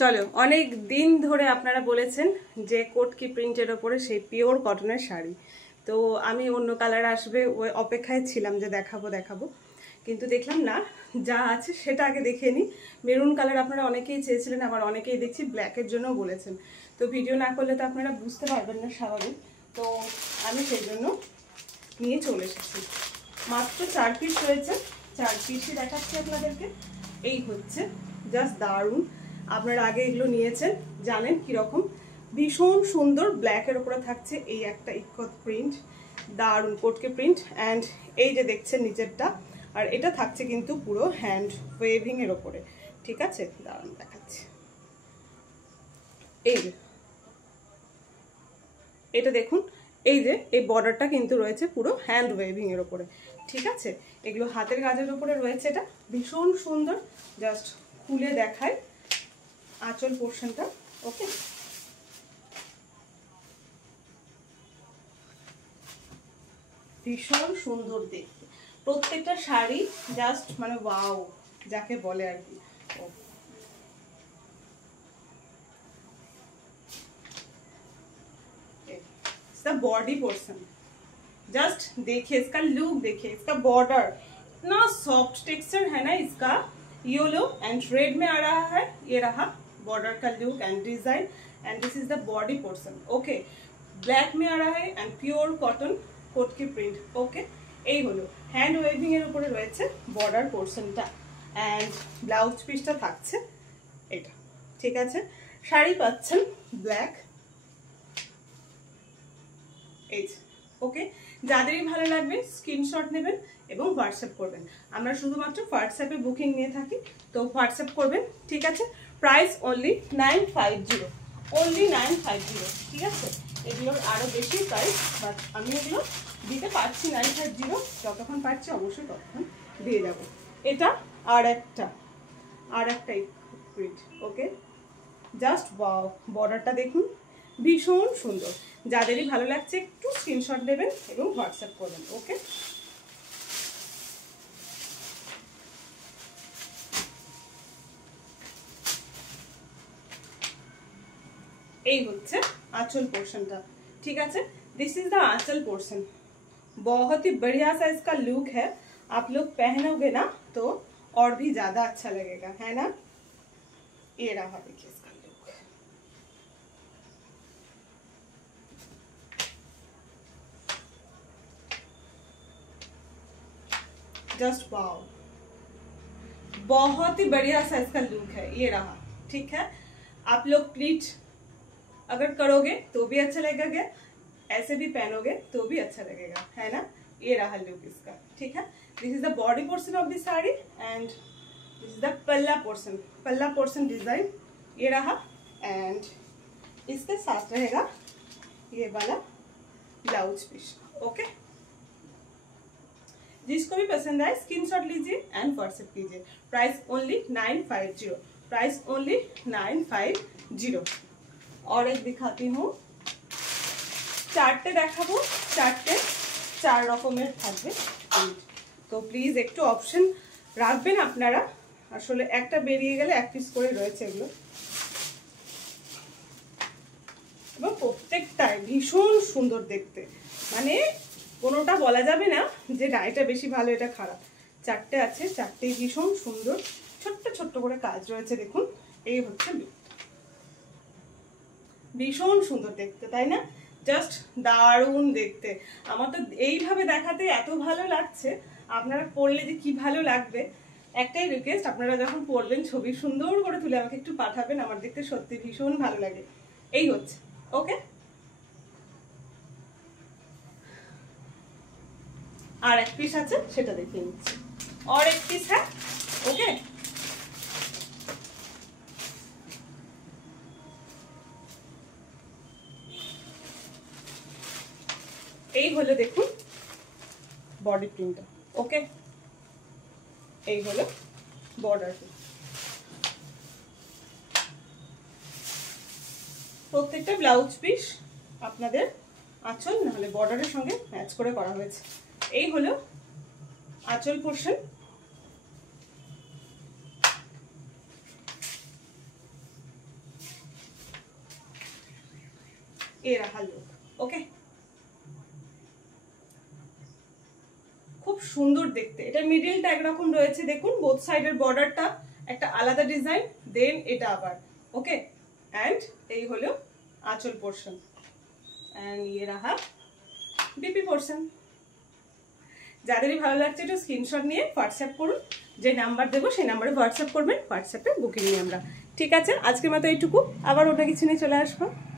চলো, অনেক দিন ধরে আপনারা বলেছেন যে কোটকি প্রিন্টের ওপরে সেই পিওর কটনের শাড়ি। তো আমি অন্য কালার আসবে ওই অপেক্ষায় ছিলাম যে দেখাবো, কিন্তু দেখলাম না, যা আছে সেটা আগে দেখে নিই। মেরুন কালার আপনারা অনেকেই চেয়েছিলেন, আবার অনেকেই দেখছি ব্ল্যাকের জন্য বলেছেন। তো ভিডিও না করলে তো আপনারা বুঝতে পারবেন না, স্বাভাবিক। তো আমি সেই জন্য নিয়ে চলে এসেছি। মাত্র 4 পিস রয়েছে, 4 পিসই দেখাচ্ছি আপনাদেরকে। এই হচ্ছে জাস্ট দারুণ। আপনারা আগে এগুলো নিয়েছেন, জানেন কিরকম। ভীষণ সুন্দর ব্ল্যাকের উপরে থাকছে এই একটা ইকত প্রিন্ট, দারুণ কোটকে প্রিন্ট। অ্যান্ড এই যে দেখছেন নিচেরটা, আর এটা থাকছে কিন্তু পুরো হ্যান্ড ওয়েভিং এর ওপরে। ঠিক আছে, দারুণ দেখাচ্ছি। এই যে এটা দেখুন, এই যে এই বর্ডারটা কিন্তু রয়েছে পুরো হ্যান্ড ওয়েভিং এর ওপরে। ঠিক আছে, এগুলো হাতের কাজের ওপরে রয়েছে। এটা ভীষণ সুন্দর। জাস্ট খুলে দেখায় আঁচল পোর্শনটা। ওকে, ভীষণ সুন্দর দেখতে প্রত্যেকটা শাড়ি, জাস্ট মানে ওয়াও যাকে বলে আর কি। इसका बॉडी पोर्शन जस्ट देखिए, इसका लुक देखिए, इसका बॉर्डर इतना सॉफ्ट टेक्सचर है ना इसका। येलो एंड रेड में आ रहा है, ये रहा बॉर्डर का look and design. And this is the body portion. Okay, black में आ रहा है एंड प्योर कॉटन कोट की प्रिंट। ओके, এই হলো হ্যান্ড ওয়েভিং এর উপরে রয়েছে বর্ডার পোর্শনটা, এন্ড ব্লাউজ পিসটা থাকছে এটা। ঠিক আছে, শাড়ি পাচ্ছেন ব্ল্যাক। ওকে, যাদেরই ভালো লাগবে স্ক্রিনশট নেবেন এবং হোয়াটসঅ্যাপ করবেন। আমরা শুধুমাত্র হোয়াটসঅ্যাপে বুকিং নিয়ে থাকি, তো হোয়াটসঅ্যাপ করবেন। ঠিক আছে, প্রাইস অনলি 950, অনলি 950। ঠিক আছে, এগুলোর আরও বেশি প্রাইস, বাট আমি এগুলো দিতে পারছি 950। যতক্ষণ পারছি অবশ্যই ততক্ষণ দিয়ে যাব। এটা আর একটা প্রিন্ট। ওকে, জাস্ট ওয়াও, বর্ডারটা দেখুন, ভীষণ সুন্দর। যাদেরই ভালো লাগছে একটু স্ক্রিনশট নেবেন এবং হোয়াটসঅ্যাপ করবেন। ওকে, এই হচ্ছে आंचल पोर्शनটা। ठीक है, this is the aanchal portion. बहुत ही बढ़िया सा इसका लुक है। आप लोग पहनोगे ना तो और भी ज्यादा अच्छा लगेगा, है ना। ये रहा, देखिए इसका लुक, जस्ट वाओ, बहुत ही बढ़िया सा इसका लुक है। ये रहा। ठीक है, आप लोग प्लीट अगर करोगे तो भी अच्छा लगेगा, ऐसे भी पहनोगे तो भी अच्छा लगेगा, है ना। ये रहा लुक इसका। ठीक है, this is the body portion of the sari and this is the पल्ला पोर्शन डिजाइन। ये रहा, एंड इसके साथ रहेगा ये वाला ब्लाउज पीस। ओके, जिसको भी पसंद आए स्क्रीनशॉट लीजिए एंड व्हाट्सएप कीजिए। Price only 950, price only 950। और एक दिखाती हूँ, 4টে দেখাবো, 4টে 4 রকমের থাকবে। তো প্লিজ একটু অপশন রাখবেন আপনারা, আসলে একটা বেরিয়ে গেলে এক পিস করে রয়েছে এগুলো, এবং প্রত্যেকটাই ভীষণ সুন্দর দেখতে। মানে কোনোটা বলা যাবে না যে না এটা বেশি ভালো এটা খারাপ। 4টে আছে, 4টেই ভীষণ সুন্দর, ছোট্ট ছোট্ট করে কাজ রয়েছে। দেখুন, এই হচ্ছে লুক, ভীষণ সুন্দর দেখতে, তাই না। জাস্ট দারুণ দেখতে। আমার তো এইভাবে দেখাতে এত ভালো লাগছে, আপনারা পরলে যে কি ভালো লাগবে। একটাই রিকোয়েস্ট, আপনারা যখন পরবেন ছবি সুন্দর করে তুলে আমাকে একটু পাঠাবেন, আমার দেখতে সত্যি ভীষণ ভালো লাগে। এই হচ্ছে। ওকে, আর এক পিস আছে সেটা দেখিয়ে নিচ্ছি। और एक पीस है। ओके, এই হলো দেখুন বডি প্রিন্টটা। ওকে, এই হলো বর্ডার। প্রত্যেকটা ব্লাউজ পিস আপনাদের আঁচল না হলে বর্ডারের সঙ্গে ম্যাচ করে করা হয়েছে। এই হলো আঁচল পোর্শন। এ রাহা লুক। ওকে, খুব সুন্দর দেখতে। এটা মিডিলটা একরকম রয়েছে, দেখুন বোথ সাইডের বর্ডারটা একটা আলাদা ডিজাইন, দেন এটা আবার। ওকে, অ্যান্ড এই হলো আঁচল পোর্শন, অ্যান্ড ইয়ে রাহা বিপি পোর্শন। যাদেরই ভালো লাগছে একটু স্ক্রিনশট নিয়ে হোয়াটসঅ্যাপ করুন, যে নাম্বার দেবো সেই নাম্বারে হোয়াটসঅ্যাপ করবেন, হোয়াটসঅ্যাপে বুকিং নিই আমরা। ঠিক আছে, আজকের মতো এইটুকু, আবার ওটা কিছু নিয়ে চলে আসবো।